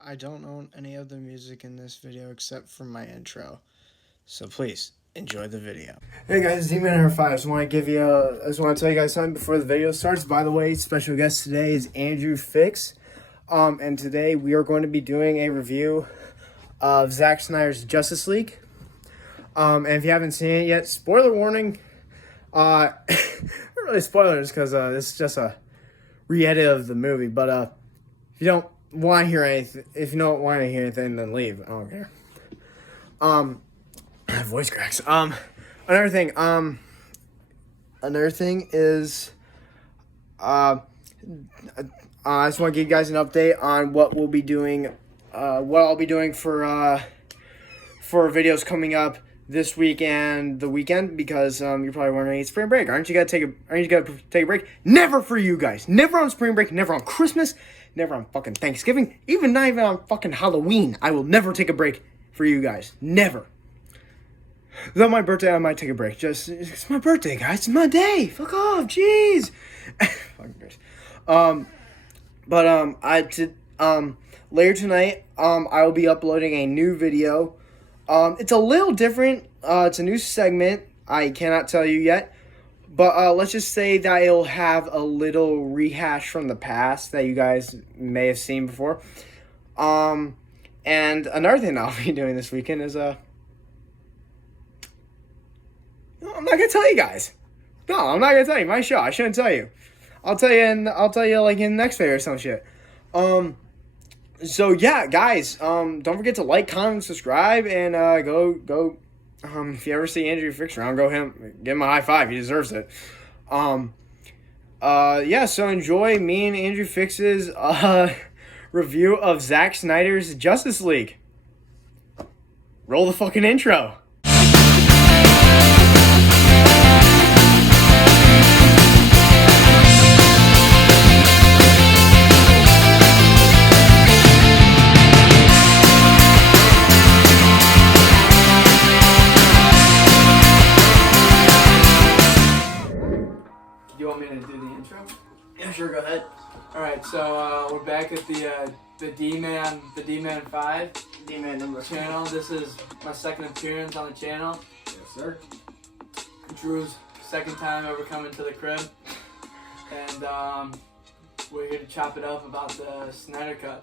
I don't own any of the music in this video except for my intro. So please enjoy the video. Hey guys, Demon Hunter 5. I just want to tell you guys something before the video starts. By the way, special guest today is Andrew Fix. And today we are going to be doing a review of Zack Snyder's Justice League. And if you haven't seen it yet, spoiler warning. Not really spoilers because this is just a re-edit of the movie. But if you don't want to hear anything, then leave. I don't care. Voice cracks. Another thing is, I just want to give you guys an update on what we'll be doing, what I'll be doing for videos coming up this week and the weekend, because you're probably wondering, it's spring break. Aren't you gotta take a break? Never for you guys. Never on spring break. Never on Christmas. Never on fucking Thanksgiving. Not even on fucking Halloween. I will never take a break for you guys. Never. Without my birthday, I might take a break. It's my birthday, guys. It's my day. Fuck off. Jeez. Fucking Christ. Later tonight, I will be uploading a new video. It's a little different. It's a new segment. I cannot tell you yet. But let's just say that it'll have a little rehash from the past that you guys may have seen before. And another thing I'll be doing this weekend is I'm not gonna tell you guys. No, I'm not gonna tell you. My show. I shouldn't tell you. I'll tell you like in the next video or some shit. So yeah, guys. Don't forget to like, comment, subscribe, and go. If you ever see Andrew Fix around, give him a high five. He deserves it. Yeah. So enjoy me and Andrew Fix's review of Zack Snyder's Justice League. Roll the fucking intro. You want me to do the intro? Yeah, sure. Go ahead. All right, so we're back at the D-Man 5 D-Man number channel. This is my second appearance on the channel. Yes, sir. Drew's second time ever coming to the crib, and we're here to chop it up about the Snyder Cut.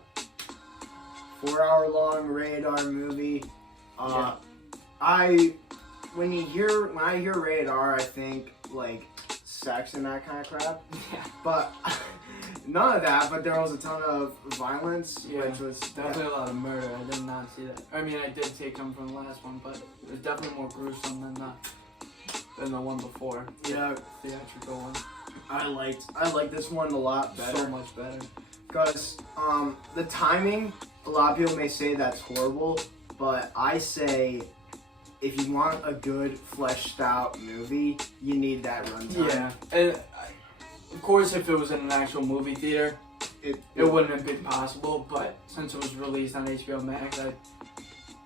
4-hour long rated R movie. Yeah. When I hear rated R, I think like sex and that kind of crap. Yeah. But none of that. But there was a ton of violence, Yeah, which was definitely a lot of murder. I did not see that. I mean, I did take them from the last one, but it was definitely more gruesome than the one before. Yeah, The theatrical one. I liked this one a lot better. So much better. Because the timing, a lot of people may say that's horrible, but I say if you want a good fleshed out movie, you need that runtime. Yeah, and of course, if it was in an actual movie theater, it wouldn't have been possible. But since it was released on HBO Max,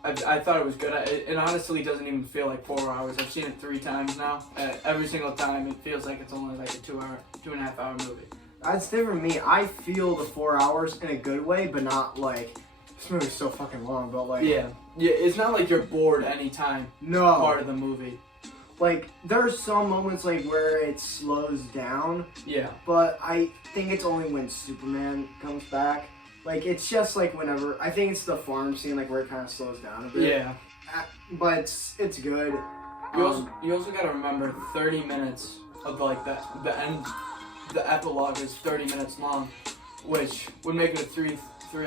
I thought it was good. It honestly doesn't even feel like 4 hours. I've seen it 3 times now. Every single time, it feels like it's only like a 2.5 hour movie. That's different for me. I feel the 4 hours in a good way, but not like this movie's so fucking long. But like Yeah, it's not like you're bored anytime. No. Part of the movie. Like there's some moments like where it slows down. Yeah. But I think it's only when Superman comes back. Like it's just like whenever I think it's the farm scene like where it kind of slows down a bit. Yeah. But it's good. You also got to remember 30 minutes of like the end. The epilogue is 30 minutes long, which would make it a 3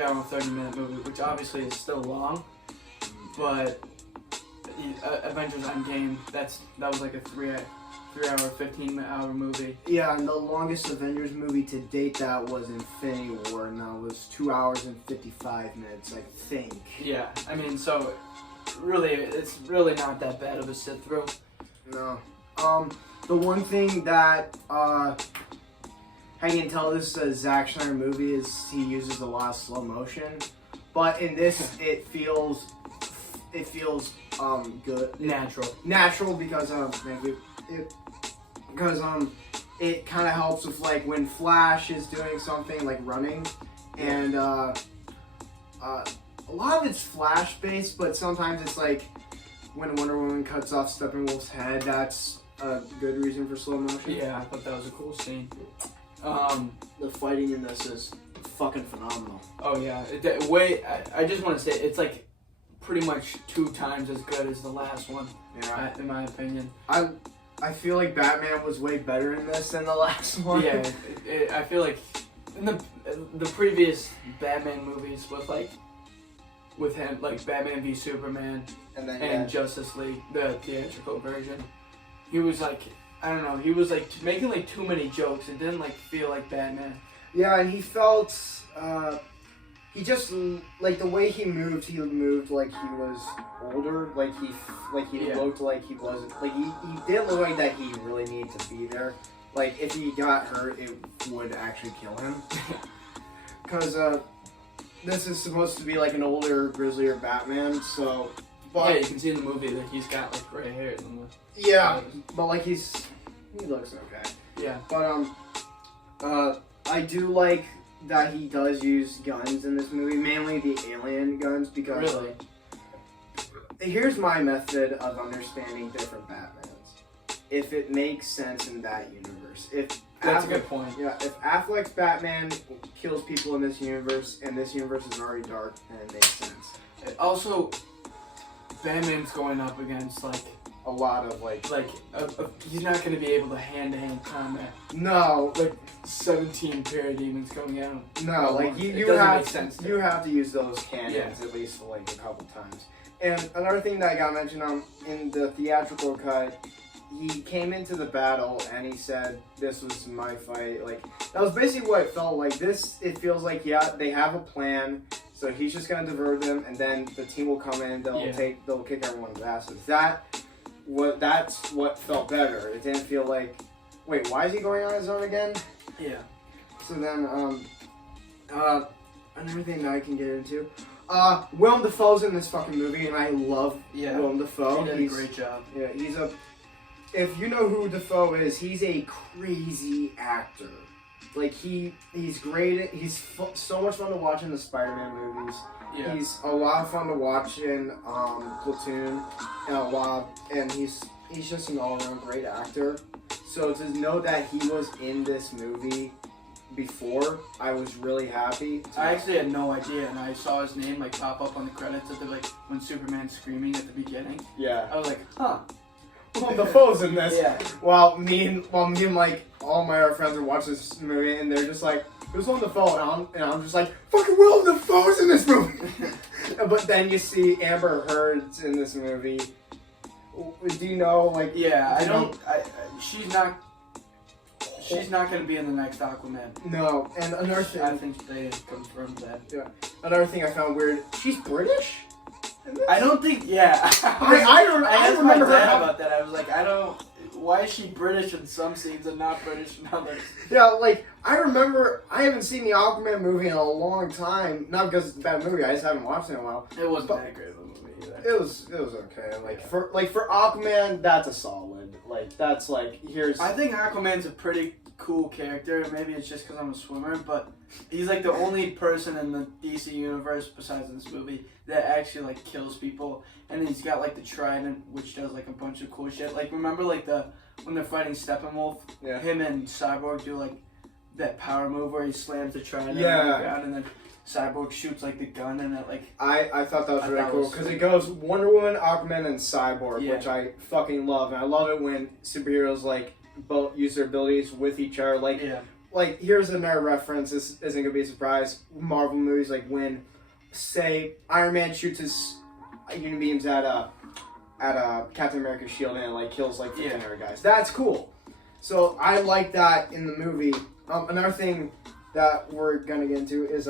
hour 30-minute movie, which obviously is still long. But Avengers Endgame, that was like a 3 hour 15-hour movie. Yeah, and the longest Avengers movie to date that was Infinity War, and that was 2 hours and 55 minutes, I think. Yeah, I mean, so really, it's really not that bad of a sit through. No. The one thing that I can tell this is a Zack Snyder movie is he uses a lot of slow motion, but in this it feels good, natural because it kind of helps with like when Flash is doing something like running, and a lot of it's flash based, but sometimes it's like when Wonder Woman cuts off Steppenwolf's head. That's a good reason for slow motion. Yeah, I thought that was a cool scene. The fighting in this is fucking phenomenal. Oh yeah, I just want to say it's like pretty much 2 times as good as the last one. Yeah, in my opinion. I feel like Batman was way better in this than the last one. Yeah, I feel like in the previous Batman movies with him, like Batman v Superman and Justice League, the theatrical version, he was like, I don't know, he was like making like too many jokes. It didn't like feel like Batman. Yeah, and he felt, he just, like the way he moved like he was older, like he looked like he wasn't, like he didn't look like that he really needed to be there. Like if he got hurt, it would actually kill him. Because this is supposed to be like an older, grislier Batman, so. But, yeah, you can see in the movie that he's got like gray hair. Yeah, but like he looks okay. Yeah. But I do like that he does use guns in this movie, mainly the alien guns, because really. Here's my method of understanding different Batmans. If it makes sense in that universe, That's a good point. Yeah, if Affleck's Batman kills people in this universe, and this universe is already dark, then it makes sense. Also, Batman's going up against like a lot of he's not going to be able to hand-to-hand combat. No, like 17 parademons coming out. No, like you have to use those cannons at least like a couple times. And another thing that I got mentioned in the theatrical cut, he came into the battle and he said, "This was my fight." Like that was basically what it felt like. It feels like they have a plan. So he's just gonna divert them, and then the team will come in. They'll kick everyone's asses. That's what felt better. It didn't feel like, wait, why is he going on his own again? Yeah. So then, another thing that I can get into, Willem Dafoe's in this fucking movie, and I love Willem Dafoe. He did a great job. Yeah, if you know who Dafoe is, he's a crazy actor. Like he's great. He's so much fun to watch in the Spider-Man movies. Yeah. He's a lot of fun to watch in Platoon and he's just an all-around great actor. So to know that he was in this movie before, I was really happy. I actually had no idea, and I saw his name like pop up on the credits at when Superman's screaming at the beginning. Yeah. I was like, huh. Well, Dafoe's in this. Yeah. While me and like all my other friends are watching this movie, and they're just like, "Who's on Dafoe?" And I'm just like, "Fucking Willem Dafoe's in this movie." But then you see Amber Heard's in this movie. Do you know, like? Yeah, I don't. She's not going to be in the next Aquaman. No, and another thing. I think they confirmed that. Yeah. Another thing I found weird. She's British. I don't think. Yeah. I remember her about that. I was like, why is she British in some scenes and not British in others? Yeah, like I remember. I haven't seen the Aquaman movie in a long time. Not because it's a bad movie. I just haven't watched it in a while. It wasn't that great of a movie either. It was okay. For Aquaman, that's a solid. Like that's like here's. I think Aquaman's a pretty cool character. Maybe it's just because I'm a swimmer, but he's like the only person in the DC universe besides in this movie that actually like kills people. And he's got like the trident, which does like a bunch of cool shit. Like remember like when they're fighting Steppenwolf, him and Cyborg do like that power move where he slams the trident on the ground and then Cyborg shoots like the gun and it like. I thought that was really cool because it goes Wonder Woman, Aquaman, and Cyborg, which I fucking love, and I love it when superheroes like both use their abilities with each other. Like here's another reference. This isn't gonna be a surprise. Marvel movies like when, say, Iron Man shoots his unibeams at Captain America's shield and it like kills like 15 other guys. That's cool. So I like that in the movie. Another thing that we're gonna get into is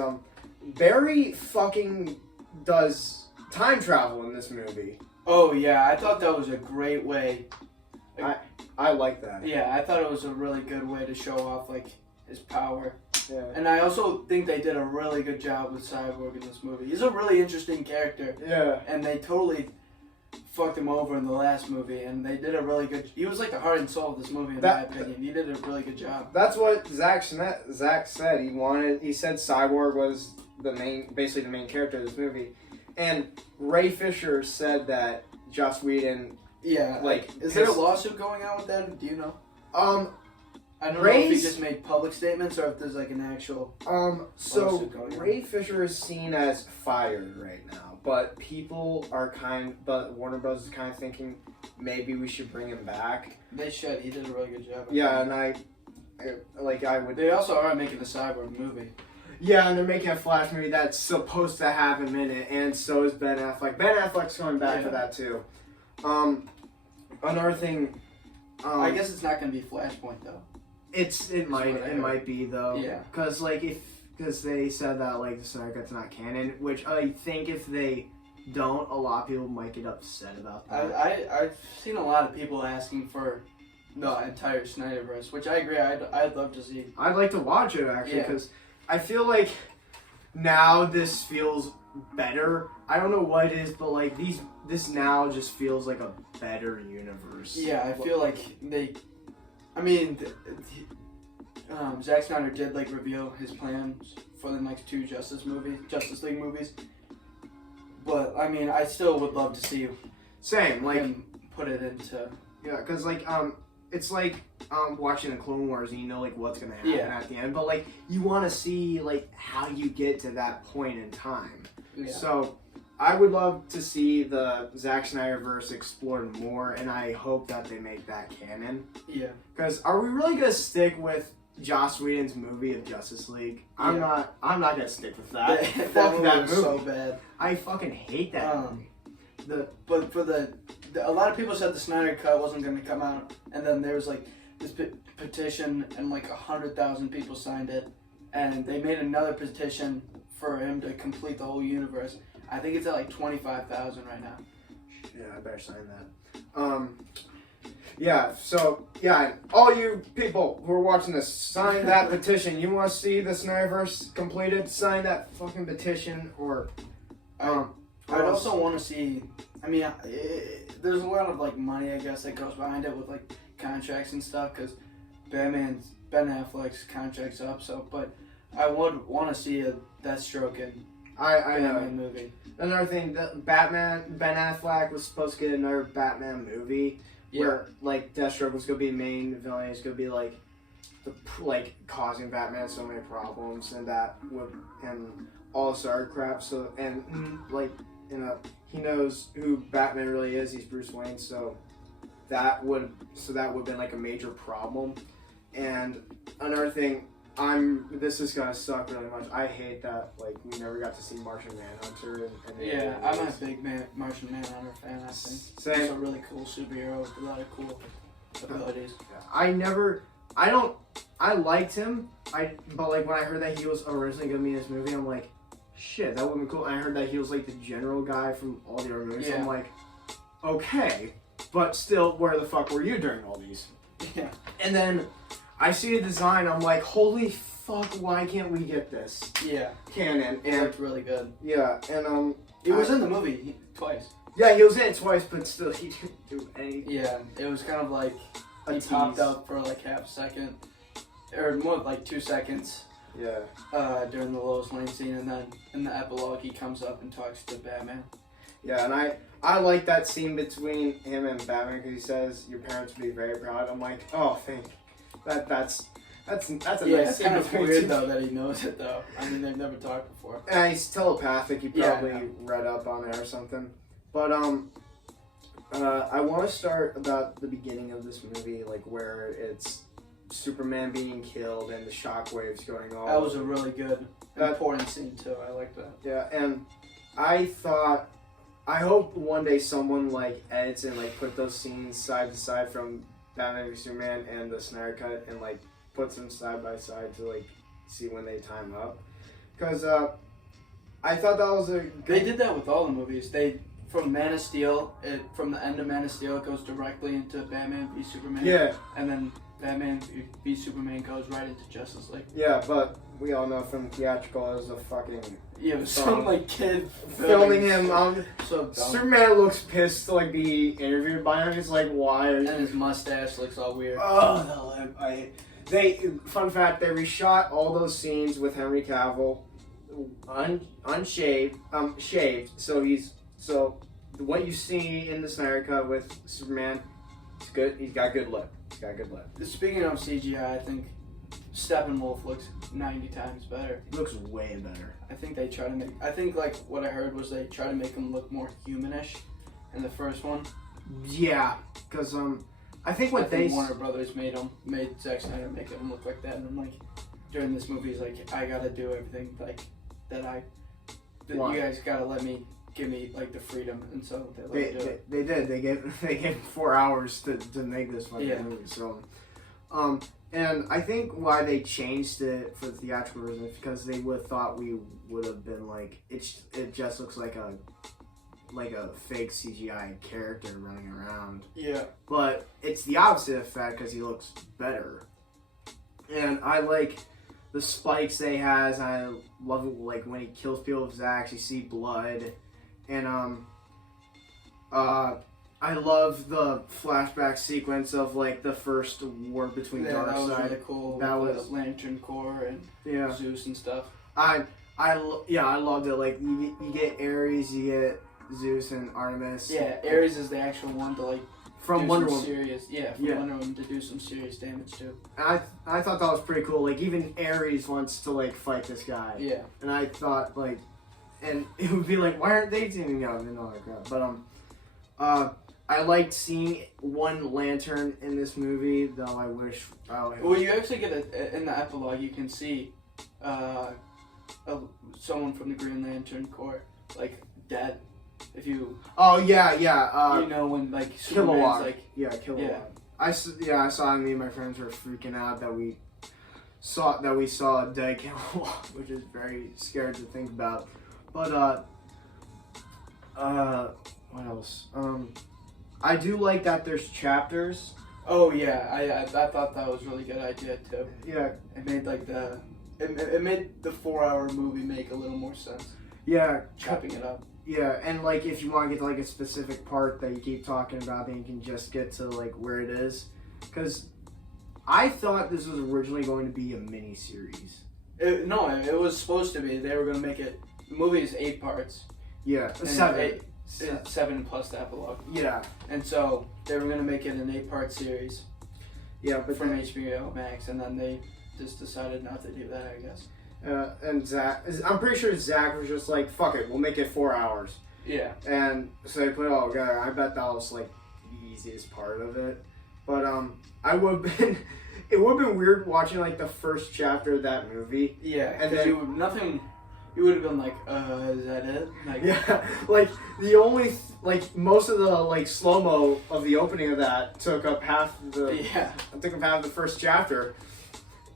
Barry fucking does time travel in this movie. Oh yeah, I thought that was a great way. I like that. Yeah, I thought it was a really good way to show off like his power. Yeah. And I also think they did a really good job with Cyborg in this movie. He's a really interesting character. Yeah. And they totally fucked him over in the last movie, and they did a really good. He was like the heart and soul of this movie, in my opinion. He did a really good job. That's what Zach said. He said Cyborg was basically the main character of this movie. And Ray Fisher said that Joss Whedon. Yeah. Like, is there a lawsuit going on with that? Do you know? I don't know if he just made public statements or if there's like an actual. So Ray Fisher is seen as fired right now, but but Warner Bros. Is kind of thinking maybe we should bring him back. They should. He did a really good job. Yeah, and I would. They also are making the Cyborg movie. Yeah, and they're making a Flash movie that's supposed to have him in it, and so is Ben Affleck. Ben Affleck's going back for that too. Another thing. I guess it's not going to be Flashpoint though. It might be though. Yeah. Because they said that like the Snyder Cut's not canon, which I think if they don't, a lot of people might get upset about that. I've seen a lot of people asking for the entire Snyderverse, which I agree. I'd love to see. I'd like to watch it actually because I feel like now this feels better. I don't know what it is, but like this now just feels like a better universe. Yeah, I feel like Zack Snyder did like reveal his plans for the next two Justice League movies. But I mean, I still would love to see him put it into. Yeah, because it's like watching the Clone Wars and you know like what's gonna happen at the end, but like you want to see like how you get to that point in time. Yeah. So I would love to see the Zack Snyderverse explored more, and I hope that they make that canon. Yeah. Because are we really gonna stick with Joss Whedon's movie of Justice League? I'm not gonna stick with that. Fuck that movie. So bad. I fucking hate that movie. But for a lot of people said the Snyder Cut wasn't going to come out, and then there was like this petition, and like 100,000 people signed it, and they made another petition for him to complete the whole universe. I think it's at like 25,000 right now. Yeah, I better sign that. All you people who are watching this, sign that petition. You want to see the Snyderverse completed? Sign that fucking petition, or I'd also want to see. I mean, there's a lot of like money, I guess, that goes behind it with like contracts and stuff. Because Ben Affleck's contract's up. So, but I would want to see a Deathstroke and Batman movie. Another thing, Ben Affleck was supposed to get another Batman movie where like Deathstroke was gonna be the main villain. It's gonna be like causing Batman so many problems and all this other crap. So he knows who Batman really is. He's Bruce Wayne. So that would have been like a major problem. And another thing, this is gonna suck really much. I hate that like we never got to see Martian Manhunter. I'm a big Martian Manhunter fan. I think he's a really cool superhero with a lot of cool abilities. I liked him. But like when I heard that he was originally gonna be in this movie, I'm like, shit, that would be cool. And I heard that he was like the general guy from all the other movies. So I'm like, okay, but still, where the fuck were you during all these? Yeah. And then I see a design, I'm like, holy fuck, why can't we get this? Yeah. Canon. It looked really good. Yeah, and he was in the movie twice. Yeah, he was in it twice, but still, he didn't do anything. Yeah, it was kind of like he popped up for like half a second, or more like 2 seconds. Yeah. During the Lois Lane scene, and then in the epilogue, he comes up and talks to Batman. Yeah, and I like that scene between him and Batman because he says, "Your parents would be very proud." I'm like, oh, that's a nice scene. It's kind of weird though that he knows it though. I mean, they've never talked before. And he's telepathic. He probably read up on it or something. But I want to start about the beginning of this movie, like where it's Superman being killed and the shockwaves going on. That was a really good, important scene too. I like that. Yeah, and I hope one day someone like edits and like put those scenes side to side from Batman v Superman and the Snyder Cut and like puts them side by side to like see when they time up. Because I thought that was a good... They did that with all the movies. From Man of Steel, from the end of Man of Steel, it goes directly into Batman v Superman. Yeah. And then Batman v Superman goes right into Justice League. Yeah, but we all know from theatrical it was a fucking... Yeah, it was some like kid filming him. So dumb. Superman looks pissed to like be interviewed by him. He's like, why are you... And his mustache looks all weird. Oh, fun fact, they reshot all those scenes with Henry Cavill. unshaved, shaved. So what you see in the Snyder Cut with Superman, it's good. He's got good lip. Speaking of CGI, I think Steppenwolf looks 90 times better. He looks way better. I think they try to make. I think like what I heard was they try to make him look more humanish in the first one. Yeah, because I think Warner Brothers made Zack Snyder make him look like that, and I'm like, during this movie, he's like, I gotta do everything like that. You guys gotta give me like the freedom, and so they let him do it. They did. They gave 4 hours to make this fucking movie. So, and I think why they changed it for the theatrical version is because they would have thought we would have been like it just looks like a fake CGI character running around. Yeah. But it's the opposite effect because he looks better. And I like the spikes that he has. I love it, like when he kills people with his axe, you see blood. And I love the flashback sequence of like the first war between Darkseid. That was really cool. That with was the Lantern Corps and Zeus and stuff. I loved it. Like you get Ares, you get Zeus and Artemis. Yeah, Ares is the actual one to like from Wonder Woman. Wonder Woman to do some serious damage too. And I thought that was pretty cool. Like even Ares wants to like fight this guy. Yeah. And I thought like, and it would be like, why aren't they teaming up and all that crap? But I liked seeing one lantern in this movie, though I wish. Well, you actually get in the epilogue. You can see someone from the Green Lantern Corps like dead. If you. Oh yeah. You know when like Kilowatt. Superman's like. Yeah, Kilowatt. Yeah. I saw. Me and my friends were freaking out that we saw a dead Kilowatt, which is very scary to think about. But what else? I do like that there's chapters. Oh yeah, I thought that was a really good idea too. Yeah, it made like it made the 4-hour movie make a little more sense. Yeah, chopping it up. Yeah, and like if you want to get to like a specific part that you keep talking about, then you can just get to like where it is. Because I thought this was originally going to be a mini series. No, it was supposed to be. They were going to make it. The movie is 8 parts. Yeah, 7 plus the epilogue. Yeah. And so they were going to make it an 8-part series. Yeah, but from HBO Max, and then they just decided not to do that, I guess. And Zach, I'm pretty sure Zach was just like, fuck it, we'll make it 4 hours. Yeah. And so they put it all together. I bet that was like the easiest part of it. But it would have been weird watching like the first chapter of that movie. Yeah, and then you would have been like, is that it? Like, yeah, like the only most of the like slow mo of the opening of that took up half the first chapter,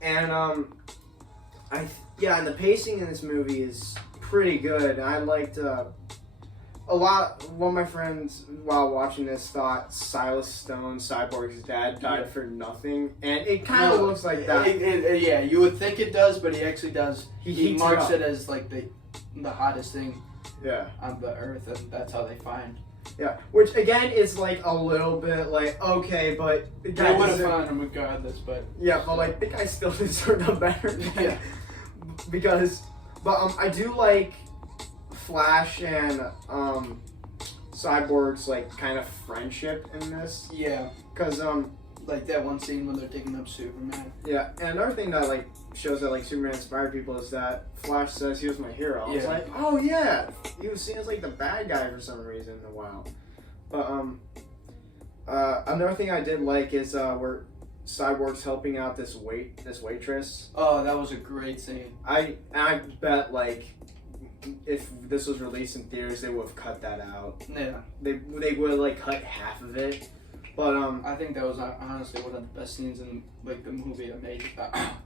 and and the pacing in this movie is pretty good. I liked a lot. One of my friends while watching this thought Silas Stone, Cyborg's dad, died for nothing, and it kind of looks like that. Yeah, you would think it does, but he actually does. He marks it as like the hottest thing. Yeah. On the earth, and that's how they find. Yeah, which again is like a little bit like okay, but they would have found him regardless. But yeah, but like the guy still deserved him better. Yeah. But I do like Flash and Cyborg's like kind of friendship in this. Yeah. Cause like that one scene when they're digging up Superman. Yeah, and another thing that like shows that like Superman inspired people is that Flash says he was my hero. I was like, oh yeah, he was seen as like the bad guy for some reason in a while. But another thing I did like is where Cyborg's helping out this waitress. Oh, that was a great scene. I bet like if this was released in theaters, they would have cut that out. Yeah. They would have like cut half of it. But I think that was honestly one of the best scenes in like the movie that made.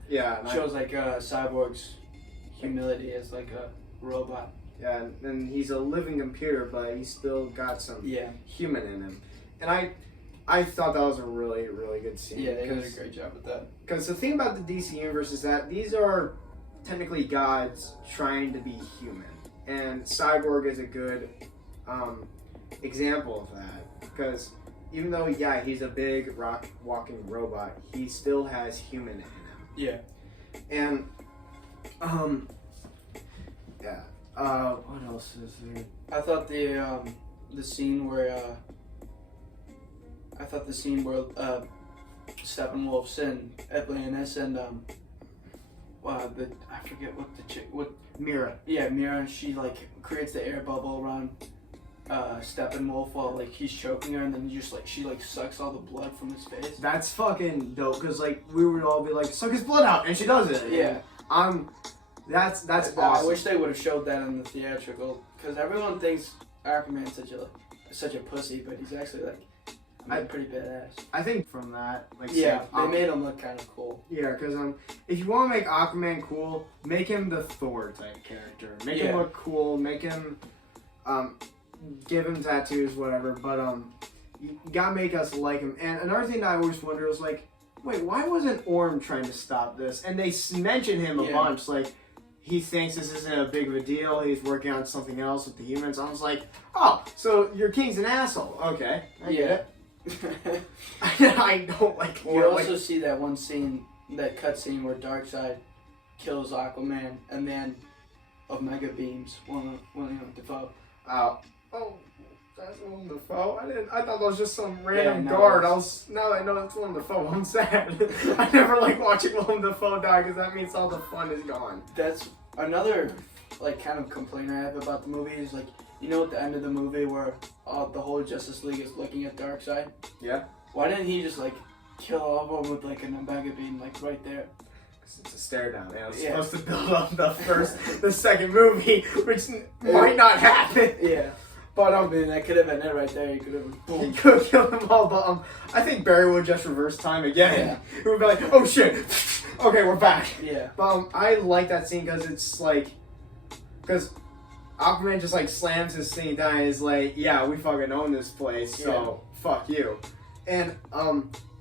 Yeah. Shows like Cyborg's humility as like a robot. Yeah, and he's a living computer, but he's still got some human in him. And I thought that was a really, really good scene. Yeah, they did a great job with that. Because the thing about the DC universe is that these are technically gods trying to be human. And Cyborg is a good example of that. Because even though, he's a big walking robot, he still has human in him. Yeah. And Yeah. What else is there? I thought the scene where Steppenwolf's in Atlantis and I forget what the chick what Mira. yeah Mira, she like creates the air bubble around Steppenwolf while like he's choking her, and then she sucks all the blood from his face. That's fucking dope, because like we would all be like, suck his blood out, and she does it. Yeah. That's awesome. I wish they would have showed that in the theatrical, because everyone thinks Aquaman's such a pussy, but he's actually pretty badass. I think from that, like, yeah, they made him look kind of cool. Yeah, because if you want to make Aquaman cool, make him the Thor type character. Make him look cool. Make him, give him tattoos, whatever. But you gotta make us like him. And another thing that I always wonder was like, wait, why wasn't Orm trying to stop this? And they mention him a bunch, like. He thinks this isn't a big of a deal. He's working on something else with the humans. I was like, oh, so your king's an asshole. Okay. I get it. I don't like Orm. You also see that one scene, that cutscene where Darkseid kills Aquaman, and then Omega beams one of Defoe. Oh, that's Willem Dafoe. I thought that was just some random guard. Now that I know that's Willem Dafoe, I'm sad. I never like watching Willem Dafoe die, because that means all the fun is gone. That's another like kind of complaint I have about the movie is like, you know, at the end of the movie where the whole Justice League is looking at Darkseid. Yeah. Why didn't he just like kill all of them with like an Omega beam like right there? It's a stare down. It was supposed to build up the second movie, which might not happen. Yeah. But I mean, that could have been it right there. He could have boom. He could have killed them all, but I think Barry would just reverse time again. Yeah. He would be like, oh shit, okay, we're back. Yeah. But I like that scene because it's like, because Aquaman just like slams his thing down and is like, yeah, we fucking own this place, so fuck you. And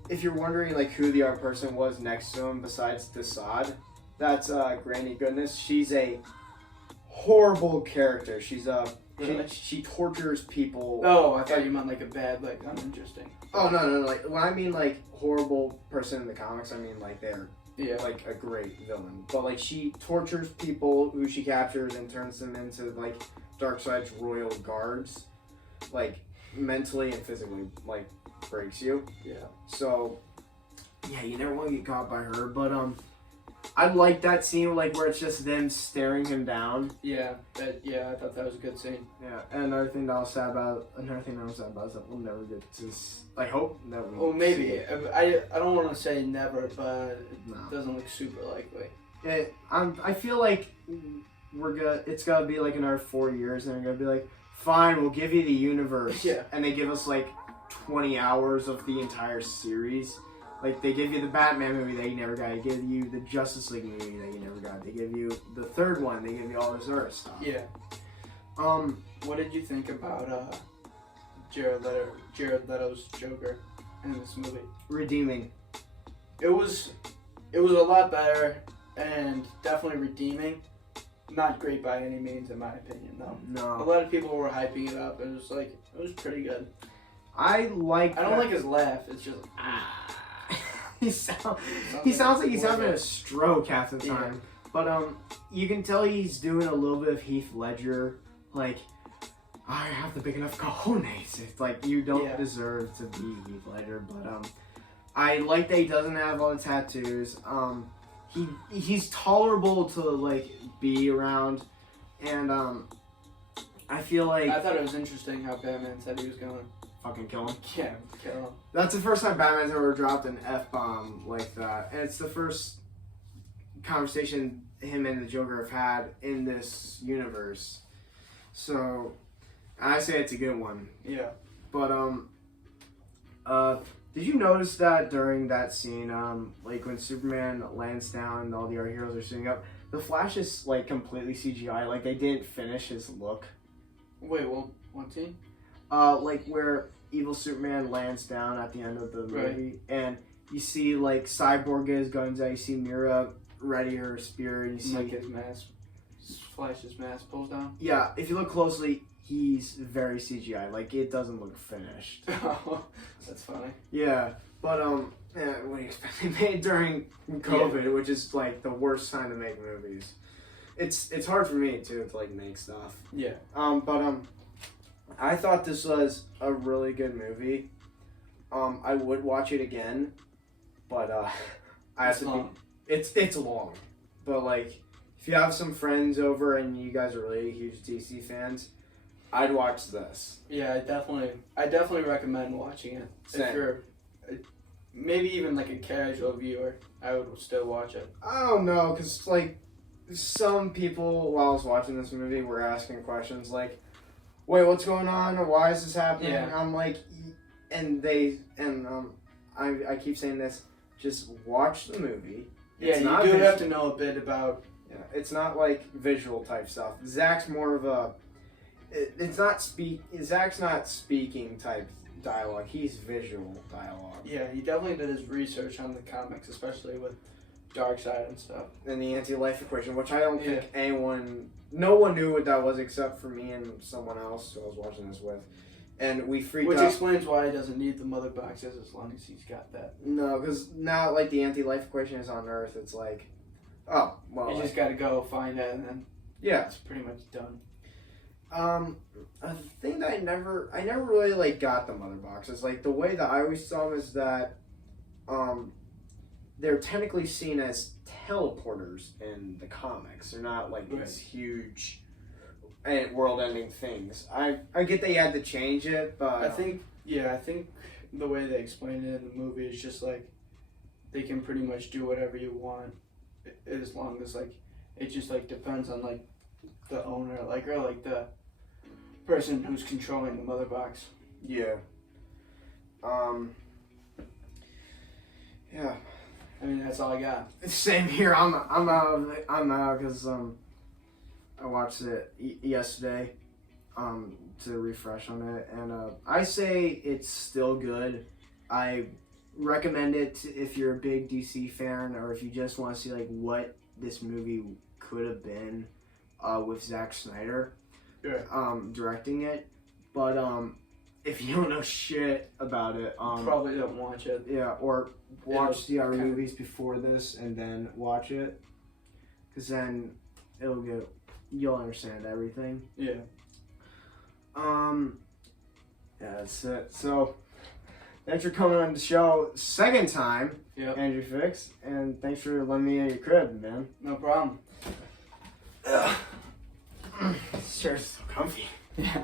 if you're wondering like who the art person was next to him besides Desaad, that's Granny Goodness. She's a horrible character. She's she tortures people. Oh, I thought you meant like a bad, like uninteresting. Oh no. Like when I mean like horrible person in the comics, I mean like they're like a great villain. But like she tortures people who she captures and turns them into like Darkseid's royal guards, like mentally and physically, like breaks you. Yeah. So yeah, you never want to get caught by her. But I like that scene like where it's just them staring him down. Yeah, I thought that was a good scene. Yeah, and another thing that I was sad about is that we'll never get to. I hope that we. Well, maybe I don't want to say never, but it doesn't look super likely. I feel like it's gotta be like another 4 years, and they're gonna be like, fine, we'll give you the universe. Yeah, and they give us like 20 hours of the entire series. Like, they give you the Batman movie that you never got. They give you the Justice League movie that you never got. They give you the third one. They give you all this other stuff. Yeah. What did you think about Jared Leto's Joker in this movie? Redeeming. It was a lot better and definitely redeeming. Not great by any means, in my opinion, though. No. A lot of people were hyping it up, and it was pretty good. I don't like his laugh. It's just he sounds like he's having a stroke half the time. Yeah. But you can tell he's doing a little bit of Heath Ledger, like, I have the big enough cojones. It's like, you don't deserve to be Heath Ledger. But I like that he doesn't have all the tattoos. He's tolerable to like be around, and I feel like I thought it was interesting how Batman said he was gonna fucking kill him. Yeah, kill him. That's the first time Batman's ever dropped an F-bomb like that. And it's the first conversation him and the Joker have had in this universe. So, I say it's a good one. Yeah. But, did you notice that during that scene, like when Superman lands down and all the other heroes are sitting up, the Flash is like completely CGI, like they didn't finish his look. Wait, what scene? Like where evil Superman lands down at the end of the movie, and you see like Cyborg get his guns out, you see Mira ready her spear, and you see like his mask, Flash's mask pulls down. Yeah, if you look closely, he's very CGI. Like it doesn't look finished. Oh, that's funny. Yeah, but what do you expect? They made during COVID, which is like the worst time to make movies. it's hard for me too to like make stuff. Yeah. But I thought this was a really good movie. I would watch it again, but I have It's to long. be. It's long, but like if you have some friends over and you guys are really huge DC fans, I'd watch this. Yeah, I definitely recommend watching it. Same. If you're maybe even like a casual viewer, I would still watch it. I don't know, cause like some people while I was watching this movie were asking questions like, "Wait, what's going on? Or why is this happening?" Yeah. I'm like, I keep saying this. Just watch the movie. Yeah, It's you not do vis- have to know a bit about. Yeah, it's not like visual type stuff. Zach's more of a. It's not speak. Zach's not speaking type dialogue. He's visual dialogue. Yeah, he definitely did his research on the comics, especially with Darkseid and stuff. And the anti-life equation, which I don't think no one knew what that was except for me and someone else who I was watching this with, and we freaked Which out. explains why he doesn't need the mother boxes as long as he's got that. No, because now like the anti-life equation is on Earth. It's like, oh well. You just got to go find it, and then yeah. it's pretty much done. A thing that I never really like got the mother boxes. Like the way that I always saw them is that, they're technically seen as teleporters in the comics. They're not like these huge, world-ending things. I get they had to change it, but I think the way they explained it in the movie is just like they can pretty much do whatever you want, as long as like it just like depends on like the owner, like or like the person who's controlling the mother box. yeah. Yeah. I mean, that's all I got. Same here. I'm out because I watched it yesterday to refresh on it, and I say it's still good. I recommend it if you're a big DC fan or if you just want to see like what this movie could have been with Zack Snyder directing it. But if you don't know shit about it, Probably don't watch it. yeah, or watch the other movies before this and then watch it, because then you'll understand everything. Yeah. Yeah, that's it. So, thanks for coming on the show second time, Yep. Andrew Fix, and thanks for letting me in your crib, man. No problem. This chair's so comfy. Yeah.